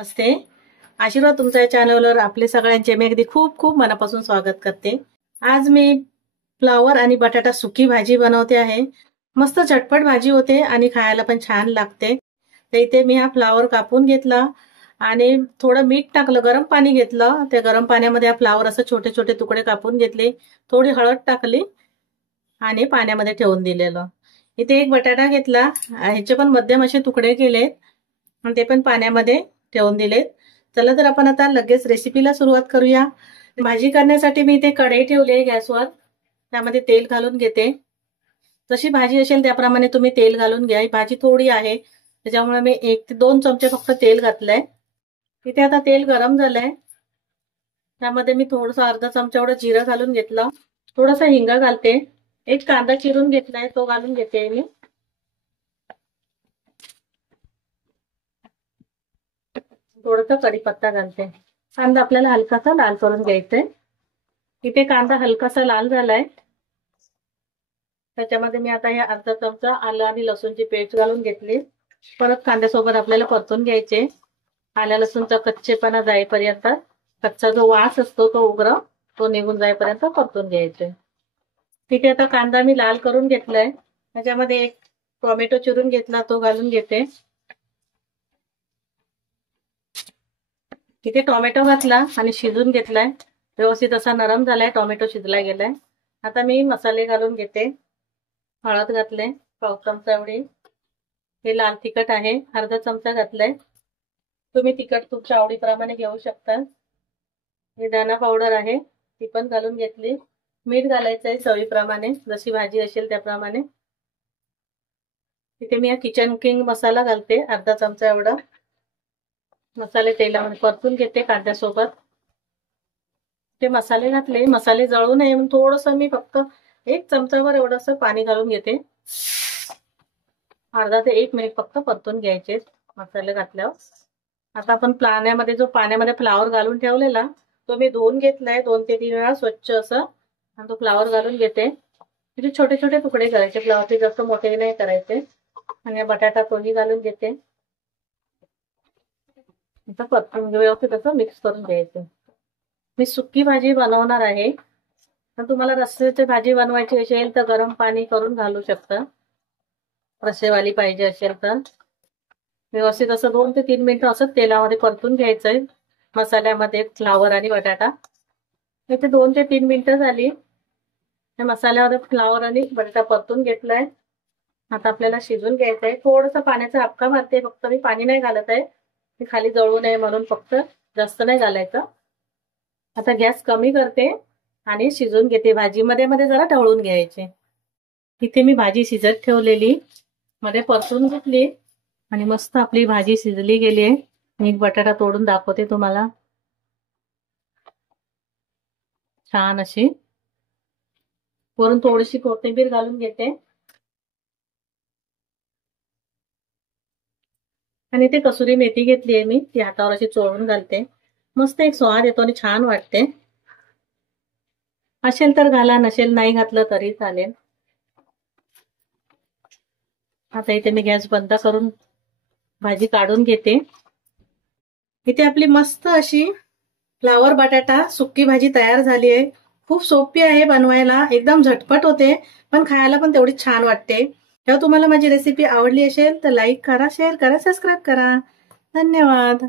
नमस्ते. आशीर्वाद तुमच्या चॅनलवर आपले सगळ्यांचे मी अगदी खूप खूप मनापासून स्वागत करते. आज मी फ्लावर आणि बटाटा सुकी भाजी बनवते आहे. मस्त झटपट भाजी होते आणि खायला पण छान लागते. तर इथे मी हा फ्लावर कापून घेतला आणि थोडं मीठ टाकलं, गरम पाणी घेतलं. त्या गरम पाण्यामध्ये हा फ्लावर असं छोटे छोटे तुकडे कापून घेतले, थोडी हळद टाकली आणि पाण्यामध्ये ठेवून दिलेलं. इथे एक बटाटा घेतला, ह्याचे पण मध्यम असे तुकडे केले आणि ते पण पाण्यामध्ये ठेवून दिले. चला तर आपण आता लगेच रेसिपीला सुरुवात करूया. भाजी करण्यासाठी मी इथे कढई ठेवली आहे गॅसवर. त्यामध्ये तेल घालून घेते. जशी भाजी असेल त्याप्रमाणे तुम्ही तेल घालून घ्या. ही भाजी थोडी आहे त्याच्यामुळे मी 1 ते 2 चमचे फक्त तेल घातलंय. इथे आता तेल गरम झालंय. त्यामध्ये मी थोडंसं अर्धा चमचा एवढं जिरं घालून घेतलं. थोडासा हिंग घालते. एक कांदा चिरून घेतलाय, तो घालून घेते मी. थोडासा कढीपत्ता घालते. कांदा आपल्याला हलकासा लाल करून घ्यायचाय. इथे कांदा हलकासा लाल झालाय. त्याच्यामध्ये मी आता हे अर्धा चमचा आलं आणि लसूणची पेस्ट घालून घेतली. परत कांद्यासोबत आपल्याला परतून घ्यायचे. आल्या लसूणचा कच्चेपणा जाईपर्यंत, कच्चा जो वास असतो तो उग्र तो निघून जाईपर्यंत परतून घ्यायचे. ठीक आहे, आता कांदा मी लाल करून घेतलाय. त्याच्यामध्ये एक टोमॅटो चिरून घेतला, तो घालून घेते. तिथे टोमॅटो घातला आणि शिजून घेतलाय. व्यवस्थित असा नरम झालाय, टोमॅटो शिजला गेलाय. आता मी मसाले घालून घेते. हळद घातले 1 चमचा एवढी. हे लाल तिखट आहे, अर्धा चमचा घातलाय. तुम्ही तिखट तुमच्या आवडीप्रमाणे घेऊ शकता. हे धना पावडर आहे, ती पण घालून घेतली. मीठ घालायचं आहे चवीप्रमाणे, जशी भाजी असेल त्याप्रमाणे. इथे मी हा किचन किंग मसाला घालते, अर्धा चमचा एवढा. मसाले तेलामध्ये परतून घेते कांद्यासोबत. ते मसाले घातले, मसाले जळू नये म्हणून थोडंसं मी फक्त 1 चमचाभर एवढंसं पाणी घालून घेते. अर्धा ते 1 मिनिट फक्त परतून घ्यायचे मसाले घातल्यावर. आता आपण पाण्यामध्ये फ्लावर घालून ठेवलेला, तो मी धुवून घेतलाय 2 ते 3 वेळा स्वच्छ असं. आणि तो फ्लावर घालून घेते. म्हणजे छोटे छोटे तुकडे करायचे फ्लावरचे, जास्त मोठे नाही करायचे. आणि बटाटा तोही घालून घेते. आता परतून व्यवस्थित असं मिक्स करून घ्यायचं. मी सुकी भाजी बनवणार आहे. तर तुम्हाला रस्स्याची भाजी बनवायची असेल तर गरम पाणी करून घालू शकता. रस्सेवाली पाहिजे असेल तर व्यवस्थित असं 2 ते 3 मिनिटं असं तेलामध्ये परतून घ्यायचंय मसाल्यामध्ये फ्लावर आणि बटाटा. इथे 2 ते 3 मिनिटं झाली. हे मसाल्यामध्ये फ्लावर आणि बटाटा परतून घेतलाय. आता आपल्याला शिजून घ्यायचंय. थोडंसं पाण्याचा हापका मारते फक्त, मी पाणी नाही घालत आहे. ते खाली जळू नये म्हणून, फक्त जास्त नाही घालायचं. आता गॅस कमी करते आणि शिजून घेते. भाजी मध्ये मध्ये जरा ढवळून घ्यायचे. इथे मी भाजी शिजत ठेवलेली मध्ये परतून घेतली आणि मस्त आपली भाजी शिजली गेली आहे. मी बटाटा तोडून दाखवते तुम्हाला. छान अशी वरून थोडीशी कोथिंबीर घालून घेते. आणि ते कसुरी मेथी घेतली आहे मी, ती हातावर अशी चोळून घालते. मस्त एक स्वाद येतो आणि छान वाटते. असेल तर घाला, नसेल नाही घातलं तरी चालेल. आता इथे मी गॅस बंद करून भाजी काढून घेते. इथे आपली मस्त अशी फ्लावर बटाटा सुकी भाजी तयार झाली आहे. खूप सोपी आहे बनवायला, एकदम झटपट होते, पण खायला पण तेवढीच छान वाटते. जेव्हा तुम्हाला माझी रेसिपी आवडली असेल तर लाईक करा, शेअर करा, सबस्क्राईब करा. धन्यवाद.